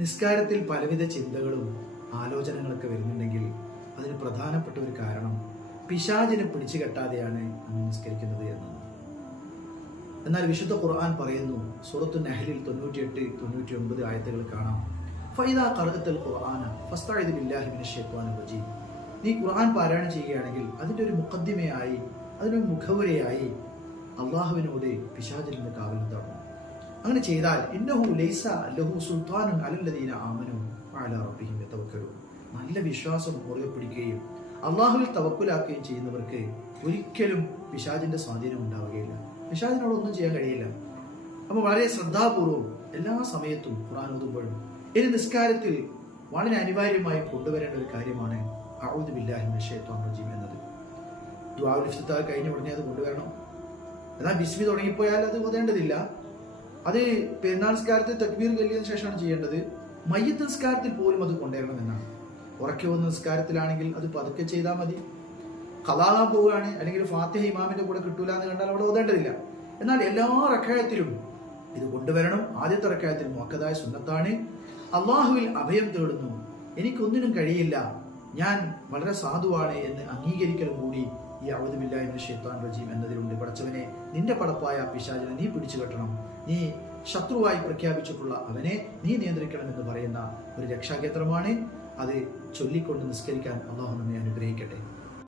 നിസ്കാരത്തിൽ പലവിധ ചിന്തകളും ആലോചനകളൊക്കെ വരുന്നുണ്ടെങ്കിൽ അതിന് പ്രധാനപ്പെട്ട ഒരു കാരണം പിശാചിനെ പിടിച്ചു കെട്ടാതെയാണ് നമ്മൾ നിസ്കരിക്കുന്നത് എന്നാണ്. എന്നാൽ വിശുദ്ധ ഖുർആൻ പറയുന്നു, സൂറത്തു നഹ്ലിൽ 98, 99 ആയത്തുകൾ കാണാം, ഫൈദാ ഖറഅത്തൽ ഖുർആന ഫസ്തഇദ് ബില്ലാഹി മിനശ് ശൈത്വാനിർ റജീം. നീ ഖുർആൻ പാരായണം ചെയ്യുകയാണെങ്കിൽ അതിൻ്റെ ഒരു മുഖദ്ദിമയായി, അതിനൊരു മുഖവുരയായി അള്ളാഹുവിനോട് പിശാചിൽ നിന്ന് കാവൽ തേടണം. അങ്ങനെ ചെയ്താൽ ഇന്നഹു ലൈസ ലഹു സുൽത്താനുൻ അലല്ലദീന ആമനു വഅലാ റബ്ബിഹിം യതവക്കലൂൻ. നല്ല വിശ്വാസം മുറുകെ പിടിക്കുകയും അള്ളാഹുവിൽ തവക്കുലാക്കുകയും ചെയ്യുന്നവർക്ക് ഒരിക്കലും പിശാചിന്റെ സ്വാധീനം ഉണ്ടാവുകയില്ല. പിശാചിനോടൊന്നും ചെയ്യാൻ കഴിയില്ല. അപ്പോൾ വളരെ ശ്രദ്ധാപൂർവം എല്ലാ സമയത്തും ഖുർആൻ ഓതുമ്പോഴും ഇനി നിസ്കാരത്തിൽ വളരെ അനിവാര്യമായി കൊണ്ടുവരേണ്ട ഒരു കാര്യമാണ് അഊദു ബില്ലാഹി മിനശ് ശൈത്വാനിർ റജീം എന്നത്. ദുആഉൽ ഇഫ്തിതാഹ് കഴിഞ്ഞ ഉടനെ അത് കൊണ്ടുവരണം. എന്നാൽ ബിസ്മി തുടങ്ങിപ്പോയാൽ അത് ഓതേണ്ടതില്ല. അത് പെരുന്നാൾ നിസ്കാരത്തിൽ തക്ബീർ ചൊല്ലിയതിനു ശേഷമാണ് ചെയ്യേണ്ടത്. മയ്യിത്ത് നിസ്കാരത്തിൽ പോലും അത് കൊണ്ടുവരണമെന്നാണ്. ഉറക്കെ വന്ന നിസ്കാരത്തിലാണെങ്കിൽ അത് പതുക്കെ ചെയ്താൽ മതി. ഖളാ പോവുകയാണ്, അല്ലെങ്കിൽ ഫാത്തിഹ ഇമാമിന്റെ കൂടെ കിട്ടൂല എന്ന് കണ്ടാൽ അവിടെ ഓതേണ്ടതില്ല. എന്നാൽ എല്ലാ റക്അത്തിലും ഇത് കൊണ്ടുവരണം. ആദ്യത്തെ റക്അത്തിൽ മുഅക്കദായ സുന്നത്താണ്. അള്ളാഹുവിൽ അഭയം തേടുന്നു, എനിക്കൊന്നിനും കഴിയില്ല, ഞാൻ വളരെ സാധുവാണ് എന്ന് അംഗീകരിക്കലും കൂടി ഈ അഊദു ബില്ലാഹി മിനശ് ശൈത്വാനിർ റജീം എന്നതിലുണ്ട്. പടച്ചവനെ, നിന്റെ പടപ്പായ പിശാചിനെ നീ പിടിച്ചു കെട്ടണം, നീ ശത്രുവായി പ്രഖ്യാപിച്ചിട്ടുള്ള അവനെ നീ നിയന്ത്രിക്കണം എന്ന് പറയുന്ന ഒരു രക്ഷാകേന്ദ്രമാണ്. അത് ചൊല്ലിക്കൊണ്ട് നിസ്കരിക്കാൻ അള്ളാഹു നമ്മെ അനുഗ്രഹിക്കട്ടെ.